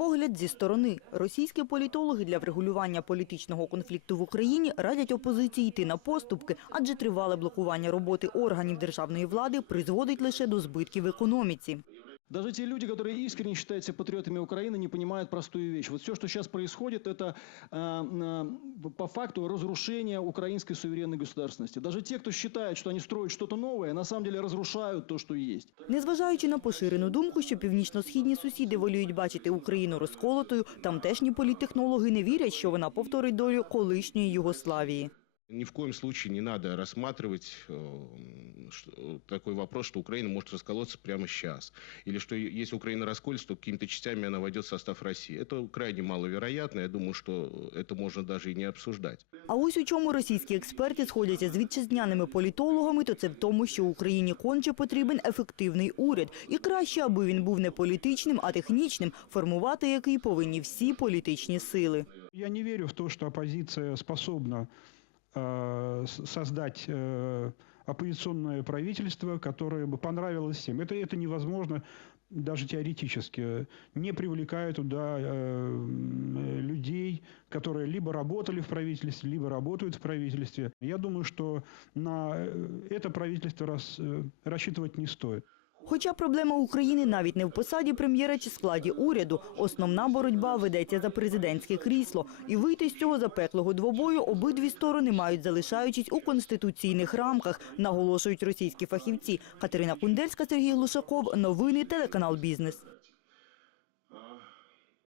Погляд зі сторони. Російські політологи для врегулювання політичного конфлікту в Україні радять опозиції йти на поступки, адже тривале блокування роботи органів державної влади призводить лише до збитків економіці. Даже те люди, которые искренне считают себя патриотами Украины, не понимают простую вещь. Вот все, что сейчас происходит, это э, э, по факту разрушение украинской суверенной государственности. Даже те, кто считает, что они строят что-то новое, на самом деле разрушают то, что есть. Незважаючи на поширену думку, що північно-східні сусіди воліють бачити Україну розколотою, тамтешні політтехнологи не вірять, що вона повторить долю колишньої Югославії. Ни в коем случае не надо рассматривать э, что- такой вопрос, что Украина может расколоться прямо сейчас. Или что е- если Украина расколется, то какими-то частями она войдет в состав России. Это крайне маловероятно. Я думаю, что это можно даже и не обсуждать. А ось у чому російські експерти сходяться з вітчизняними політологами, то це в тому, що Україні конче потрібен ефективний уряд. І краще, аби він був не політичним, а технічним, формувати який повинні всі політичні сили. Я не верю в то, что оппозиция способна э, с- создать э, оппозиционное правительство, которое бы понравилось всем. Это, это невозможно даже теоретически. Не привлекая туда э, людей, которые либо работали в правительстве, либо работают в правительстве. Я думаю, что на э, это правительство рас- э, рассчитывать не стоит. Хоча проблема України навіть не в посаді прем'єра чи складі уряду. Основна боротьба ведеться за президентське крісло. І вийти з цього запеклого двобою обидві сторони мають, залишаючись у конституційних рамках, наголошують російські фахівці. Катерина Кундельська, Сергій Глушаков. Новини телеканал Бізнес.